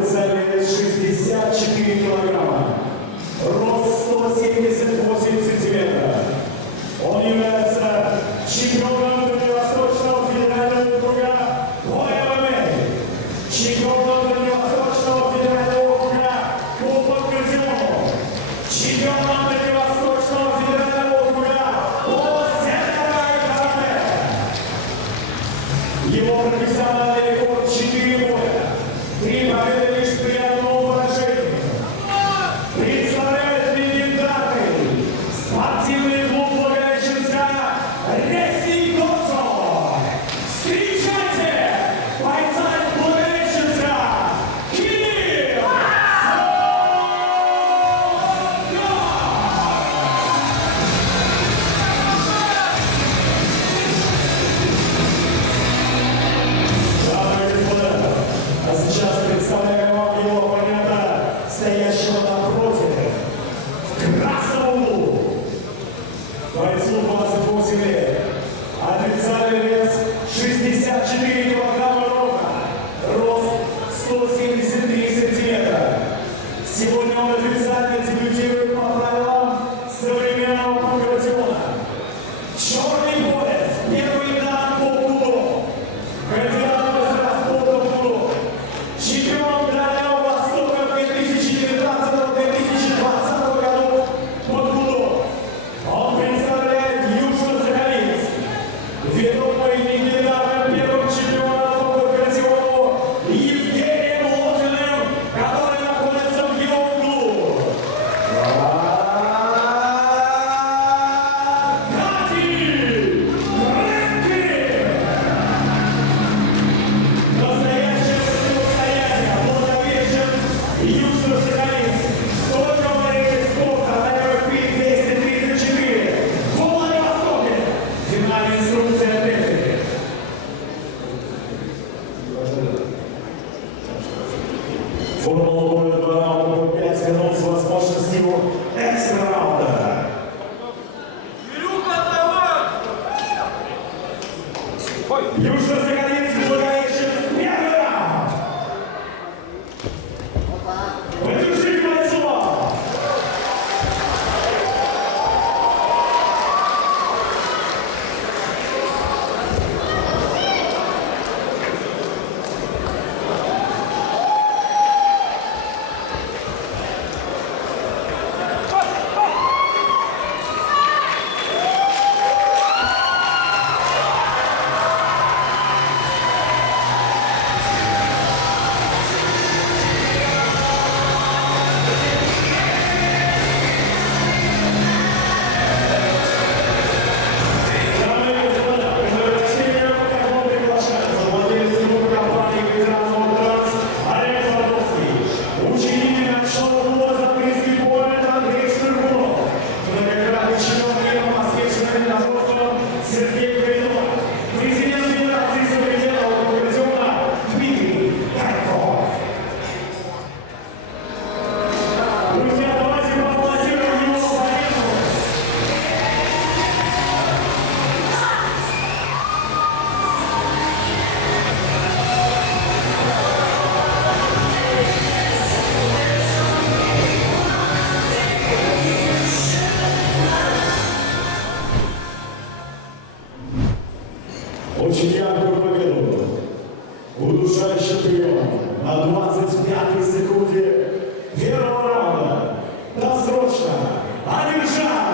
официальный вес 64 килограмма, рост 178 сантиметров. Он является чемпионом Дальневосточного федерального округа по ММА, чемпионом Дальневосточного федерального округа по подградиону, чемпионом Дальневосточного федерального округа по сетовой карате. Его профессиональный рекорд 4 боя, 3 победы лишь при одном поражении. Представляет легендарный спортивный клуб Благовещенска «Рестлинг Додзо». Встречайте бойца из Благовещенска Кирилл Дамы и господа, а сейчас представляем вам его оппонента, стоящего напротив, в красном углу. Бойцу 28 лет, официальный вес 64 килограмма ровно, рост 173 сантиметра. Сегодня он официально дебютирует по правилам современного подградиона. Черный пояс, первый дан по буду, кандидат в возраст по буду, чемпион Дальнего Востока 2019-2020 году под буду. Он представляет Южно-Сахалинск, ведомый легендарным первым чемпионом по подградиону Евгением Лотиным, который находится в его углу. Настоящее противостояние Благовещенск, Южно-Сахалинск. Только в арене спорта на РФП 234 в Владивостоке. Финальная инструкция атлетики. Формула боя 2 раунда по 5 минут с возможностью экстра раунда. Южно-Сахалинск, Благовещенск, первый раунд. Поддержите бойцов. Дамы и господа, предназначение протокола приглашается владелец группы компании «Ветеранов Транс» Олег Златовский, учредитель ночного клуба «Запрыский поэт» Андрей Ширгунов, многократный чемпион мира по смешанным единоборствам Сергей Кайдов, президент Федерации современного подградиона Дмитрий Карьков. Друзья, давайте поаплодируем его оппоненту. Очень яркую победу, удушающий прием на 25-й секунде первого раунда. Досрочно одержал